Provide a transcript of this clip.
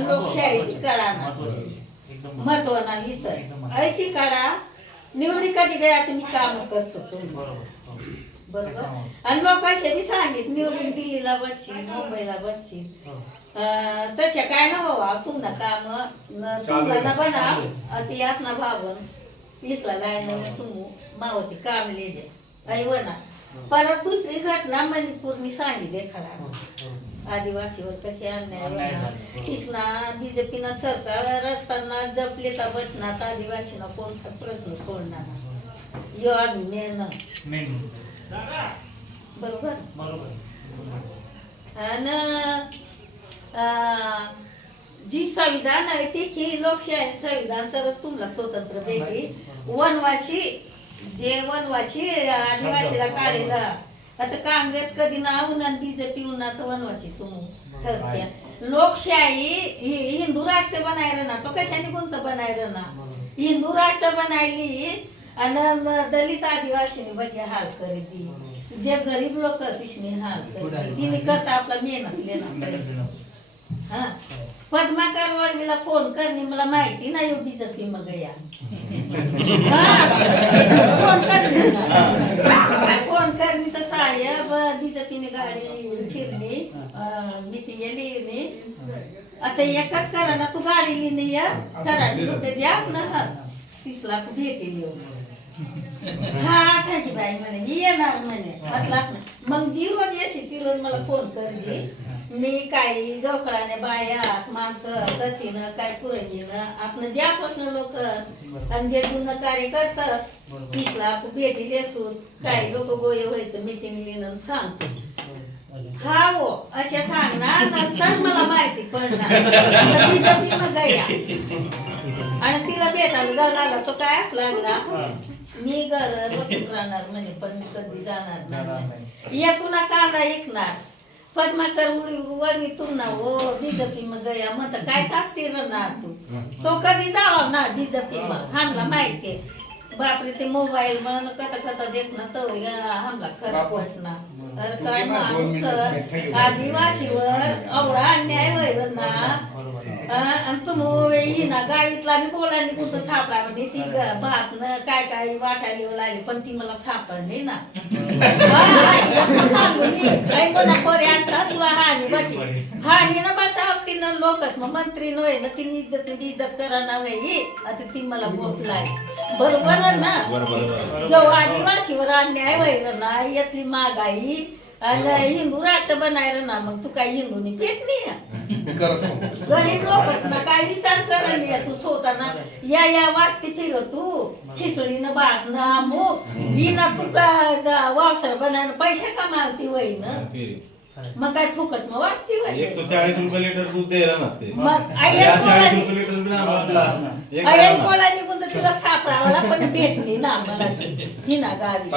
आणि लोकशाहीची कळा ना महत्वाना विसर ऐकी काढा निवडी कधी गया तुम्ही काम करतो तुम्ही बरोबर आणि लोकांशी सांगित निवडून दिल्लीला बसशील मुंबईला बसशील तशा काय ना बाबा तुमना काम तुम्हाला ना बना ती आपला भावन इसला लायन तुम मावती काम लेजे आई वना परत दुसरी घटना मणिपूरनी सांगितले खरा आदिवासीवर कसे अन्याय कृष्णा बीजेपीनं सरकार असताना जपले तर बटनात आदिवासीना कोणता प्रश्न सोडणार यो आम्ही मेन बरोबर आणि जी संविधान आहे ती की लोकशाही संविधान तर तुम्हाला स्वतंत्र भेटली वनवासी जे वनवासी आदिवासीला काढेला आता काँग्रेस कधी नाव आणि बीजेपी उन्हात वनवासी तुम्ही ठरत्या लोकशाही हिंदू राष्ट्र बनायला ना तो कशाने कोणतं बनायला ना हिंदू राष्ट्र बनायली आणि दलित आदिवासीने बघे हाल करी जे गरीब लोक तिने हाल करी तिने करता आपला मेहनत लेना हा पद्माकर वडीला फोन करणे मला माहिती नाही बीजेपी मग या फोन करणे तर साहेब बीजेपीने गाडी फिरली मिटिंग लिहिली आता एकच करा ना तू गाडी लिहिली या करा द्या ना 30 लाख भेटेल हा ठाकी बाई म्हणे येणार म्हणे मग जी रोज येते ती रोज मला फोन करते मी काही जोकळाने बायात माणसं गतीनं काय पुरंगीनं आपण ज्यापासून लोक आणि जे जुनं कार्य करतात 30 लाख भेटी देसून काही लोक गोये व्हायचं मिटिंग लिहिणं सांगतो हा हो अशा सांगणार नंतर मला माहिती पडणार मग गया आणि तिला भेटायला जाऊ लागला तो काय लागला मी घर बसून राहणार म्हणे पण मी कधी जाणार नाही एकूणा कांदा ऐकणार पद्माकर वळवी तू ना हो बीजेपी मग गया म्हणत काय टाकते ना तू तो कधी जावा ना बीजेपी मग हमला माहितीये बापरे ते मोबाईल म्हण कथा कथा देत ना तो हमला खरं पडणार तर काय माणूस आदिवासीवर एवढा अन्याय व्हायला ना आणि तुम्ही ना गाडीतला मी बोलायला कुठं सापडा म्हणजे ती भात न काय काय वाटायला लागली पण ती मला सापडली ना कोणा पोरे आणतात तुला हानी बघी हानी ना बघा तिनं लोकच मग मंत्री नव्हे ना तिने इज्जत करा ना आता ती मला बोट लागली बरोबर ना जेव्हा आदिवासीवर अन्याय व्हायला ना यातली महागाई आणि हिंदू राष्ट्र बनायला ना मग तू काही हिंदूनी पेट नाही गरीब लोकच ना काय विचार करत तू स्वतःना या वाटते फिर तू खिचडीनं भात ना अमुक ही ना तू का वावसर बनायला पैसे कमालती वय ना मग काय फुकट मग वाटते 140 रुपये लिटर दूध द्यायला लागते मग कोळानी पण तुला सापडावला पण भेटली ना मला ही ना गाडी